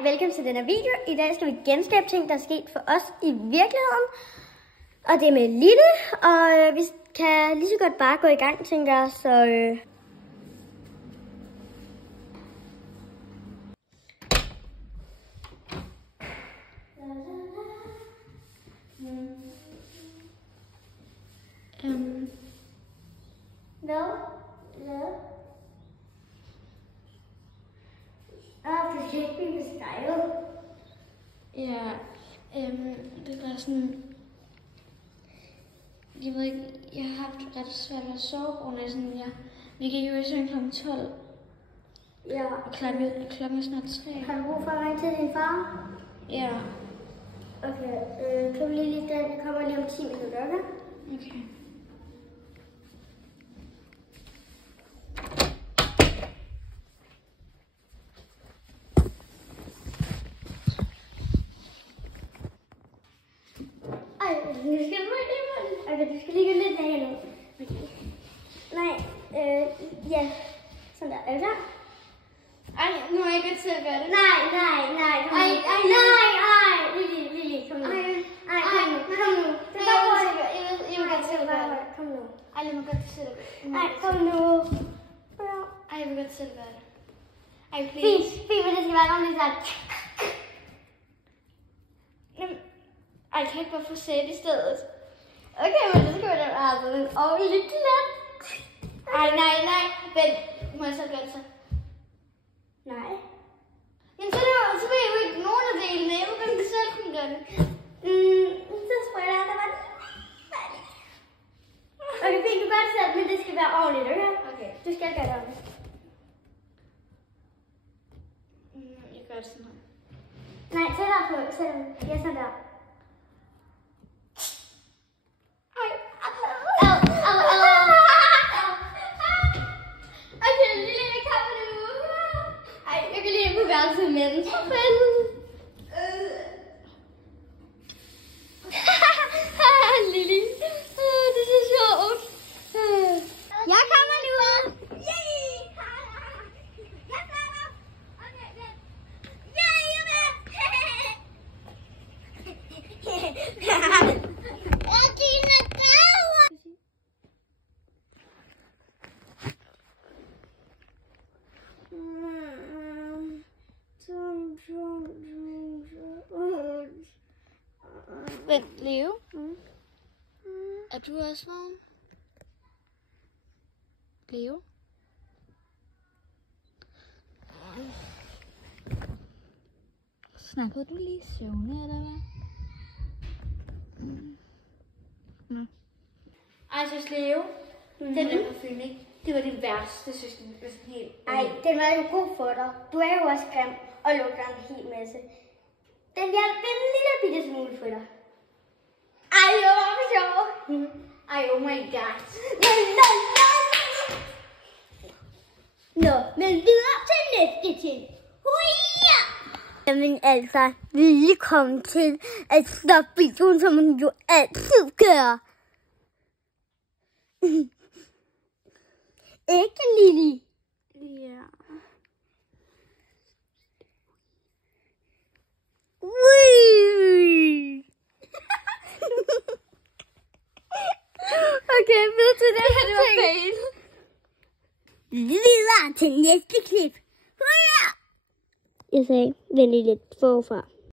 velkommen til denne video. I dag skal vi genskabe ting, der er sket for os i virkeligheden. Og det er med Lille, og vi kan lige så godt bare gå i gang, tænker jeg. Så Hvad? Projektet med stejlet. Ja, det var sådan, jeg ved ikke, jeg har haft ret svært ved at sove på grund af sådan, vi gik jo i søvn kl. 12. Ja. Og klokken er snart 3. Har du brug for at ringe til din far? Ja. Okay, kan du lige den? Jeg kommer lige om 10 minutter, okay? Okay. Okay, du skal lige gå lidt af nu. Okay. Nej, ja. Sådan der. Er du klar? Ej, nu har jeg ikke til at gøre det. Nej. Kom nu. Lili, kom nu. Kom nu. Jeg vil godt til at gøre det. Kom nu. Ej, jeg vil godt til at gøre det. Nej, kom nu. Ej, jeg vil godt til at gøre det. Ej, please. Fint, men det skal være ordentligt sagt. Ej, kan jeg ikke bare få sæt i stedet? Okay, men det skal være altså en ordentlig klat. Ej, nej. Vent, må jeg så gøre det så? Nej. Men så vil jeg jo ikke nogen af delene. Jeg vil godt selv kunne gøre det. Så sprøjter jeg, der var det. Okay, fint, du gør det selv, men det skal være ordentligt, okay? Okay. Du skal gøre det ordentligt. Jeg gør det sådan her. Nej, tæt op på. Ja, sådan der. Værelse med den. Lili, det er så sjovt. Jeg kommer nu. Jeg kommer. Okay, vent. Vent, Leo. Er du også vågen? Leo? Snakkede du lige søvne, eller hvad? Nå. Ej, jeg synes, Leo, den der parfume, ikke? Det var det værste, synes jeg. Det var sådan helt... Ej, den var jo god for dig. Du er jo også grim og lugter en hel masse. Den hjalp en lille bitte smule for dig. Ej, det var for sjov. Ej, oh my god. Nå, men videre til næste ting. Huia! Jamen altså, vi er lige kommet til at stoppe videoen, som hun jo altid gør. Ikke, Lili? Ja. Okay, ved du det her, det var fail. Videre til næste klip. Jeg sagde, vent lige lidt forfra.